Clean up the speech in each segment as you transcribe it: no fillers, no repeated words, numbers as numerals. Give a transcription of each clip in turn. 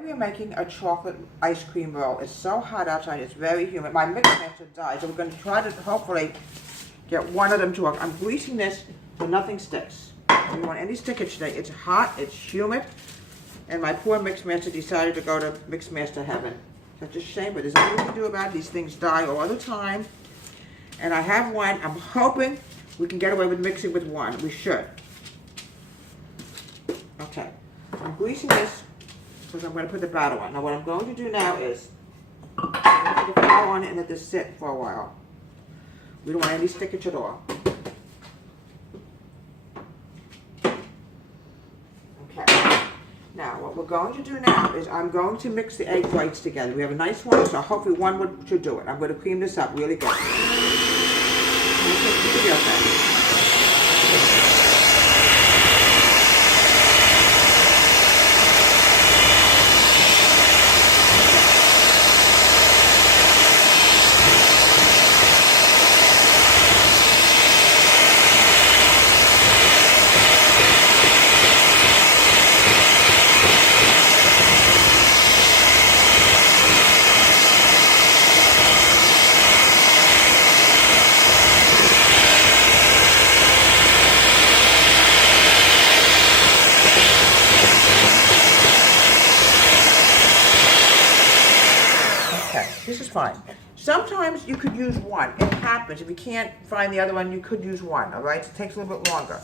We're making a chocolate ice cream roll. It's so hot outside, it's very humid. My mix master died, so we're going to try to hopefully get one of them to work. I'm greasing this so nothing sticks. I don't want any stickage today. It's hot, it's humid, and my poor mix master decided to go to mix master heaven. Such a shame, but there's nothing we can do about it. These things die all the time. And I have one. I'm hoping we can get away with mixing with one. We should. Okay. I'm greasing this because I'm going to put the batter on. Now what I'm going to do now is I'm going to put the flour on it and let this sit for a while. We don't want any stickage at all. Okay. Now what we're going to do now is I'm going to mix the egg whites together. We have a nice one, so hopefully one should do it. I'm going to cream this up really good. This is fine. Sometimes you could use one. It happens. If you can't find the other one, you could use one, all right? It takes a little bit longer.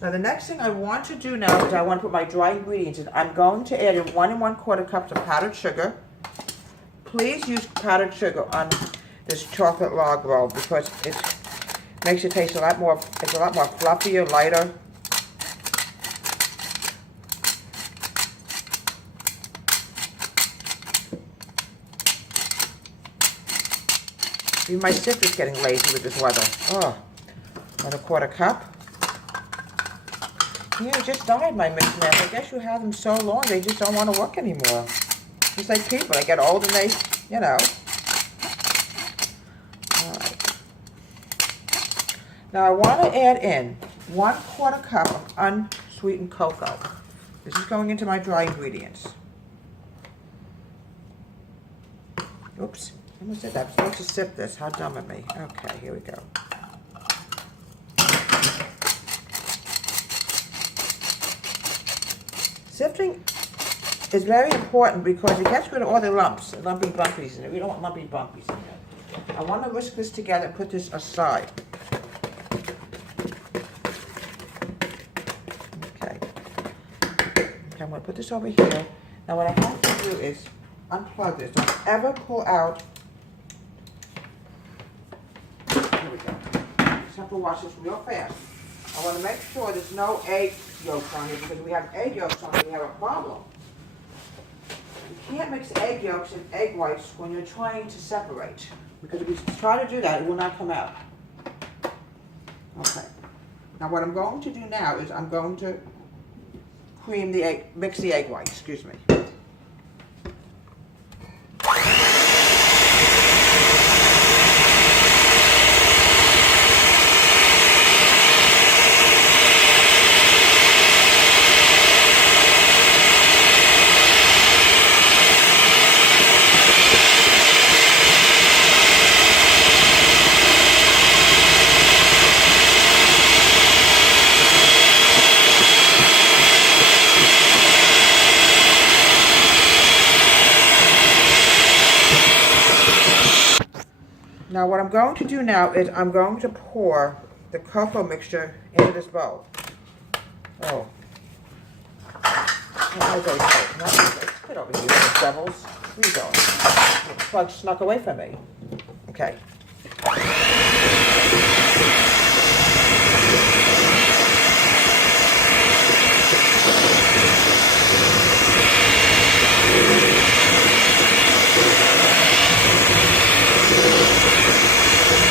Now, the next thing I want to do now is I want to put my dry ingredients in. I'm going to add in 1 1/4 cups of powdered sugar. Please use powdered sugar on this chocolate log roll because it makes it taste a lot more, it's a lot more fluffier, lighter. Even my sifter's getting lazy with this weather. Oh, 1 1/4 cup. Yeah, it just died, my mix master. I guess you have them so long, they just don't want to work anymore. Just like people, they get old and they, you know. All right. Now I want to add in 1 1/4 cup of unsweetened cocoa. This is going into my dry ingredients. Oops. I almost did that. I'm supposed to sip this. How dumb of me. Okay, here we go. Sifting is very important because it gets rid of all the lumps, the lumpy bumpies in it. We don't want lumpy bumpies in it. I want to whisk this together and put this aside. Okay. I'm going to put this over here. Now what I have to do is unplug this. Don't ever pull out. Here we go. Just have to wash this real fast. I want to make sure there's no egg yolks on here because if we have egg yolks on here, we have a problem. You can't mix egg yolks and egg whites when you're trying to separate because if you try to do that, it will not come out. Okay. Now what I'm going to do now is I'm going to cream the egg, mix the egg whites, excuse me. Now what I'm going to do now is I'm going to pour the cocoa mixture into this bowl. Oh. Get over here, you devils. Where are you going? The plug snuck away from me. Okay.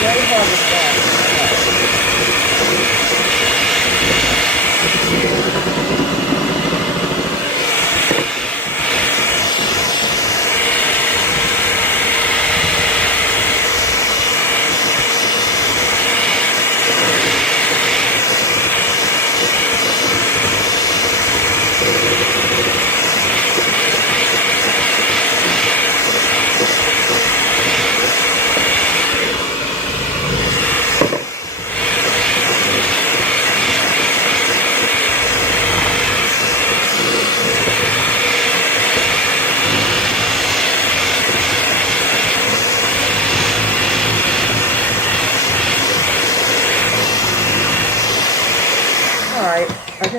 Very hard to stand.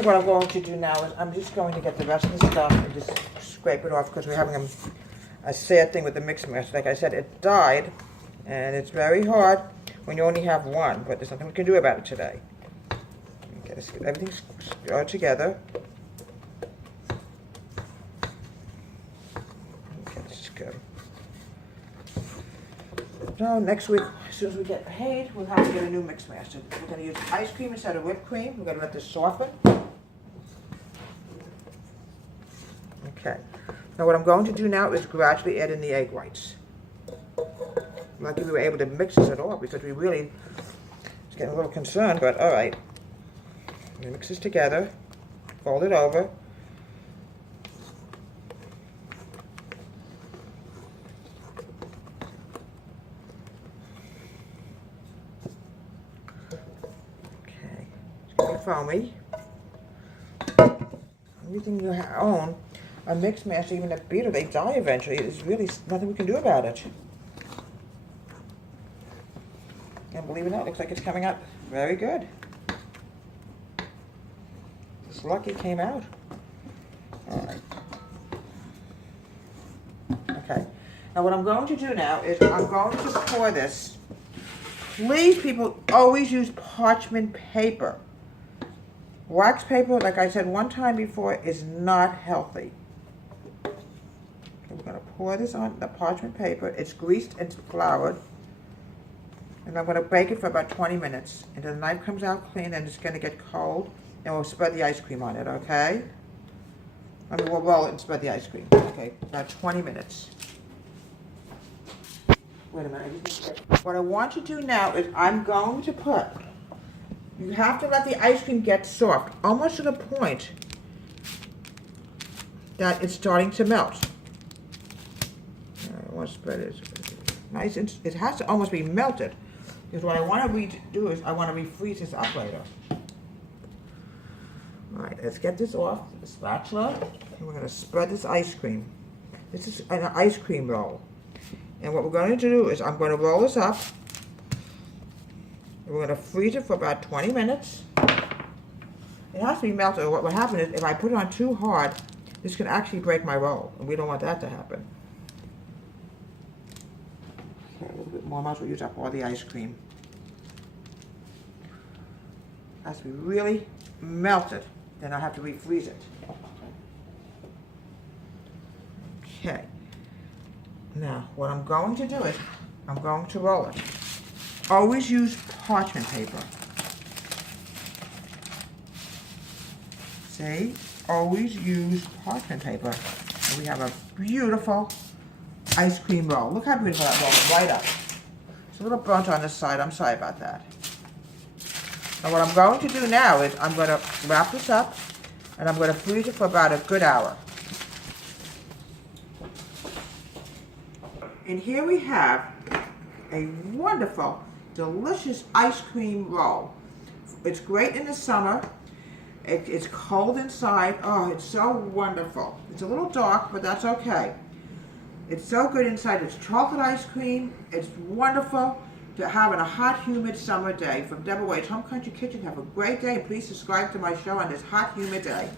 what I'm going to do now is I'm just going to get the rest of the stuff and just scrape it off because we're having a sad thing with the mix mash. Like I said, it died, and it's very hard when you only have one, but there's nothing we can do about it today. Okay, let's get everything stirred together. Okay, let's go. So next week, as soon as we get paid, we'll have to get a new mix mash. So we're going to use ice cream instead of whipped cream. We're going to let this soften. Okay. Now what I'm going to do now is gradually add in the egg whites. Lucky we were able to mix this at all because we really was getting a little concerned, but all right. We mix this together, fold it over. Okay, it's going to be foamy. Everything you own, a mix mash, even a beater, they die eventually. There's really nothing we can do about it. And believe it or not, it looks like it's coming out very good. This lucky came out. All right. Okay. Now what I'm going to do now is I'm going to pour this. Please, people, always use parchment paper. Wax paper, like I said one time before, is not healthy. Okay, we're going to pour this on the parchment paper. It's greased and floured. And I'm going to bake it for about 20 minutes until the knife comes out clean and it's going to get cold. And we'll spread the ice cream on it, okay? I mean, we'll roll it and spread the ice cream. Okay, about 20 minutes. Wait a minute. What I want to do now is I'm going to put, you have to let the ice cream get soft, almost to the point that it's starting to melt. I want to spread it nice and it has to almost be melted. Because what I want to do is I want to refreeze this up later. Alright, let's get this off the spatula. And we're going to spread this ice cream. This is an ice cream roll. And what we're going to do is I'm going to roll this up. And we're going to freeze it for about 20 minutes. It has to be melted. Or what will happen is if I put it on too hard, this can actually break my roll. And we don't want that to happen. Okay, a little bit more. Might as well use up all the ice cream. It has to be really melted. Then I'll have to refreeze it. Okay. Now, what I'm going to do is, I'm going to roll it. Always use parchment paper. See? Always use parchment paper. And we have a beautiful ice cream roll. Look how beautiful that roll is, right up. It's a little burnt on this side. I'm sorry about that. Now what I'm going to do now is I'm going to wrap this up and I'm going to freeze it for about a good hour. And here we have a wonderful, delicious ice cream roll. It's great in the summer. It's cold inside. Oh, it's so wonderful. It's a little dark, but that's okay. It's so good inside. It's chocolate ice cream. It's wonderful to have on a hot, humid summer day. From Deborah Waite's Home Country Kitchen, have a great day. Please subscribe to my show on this hot, humid day.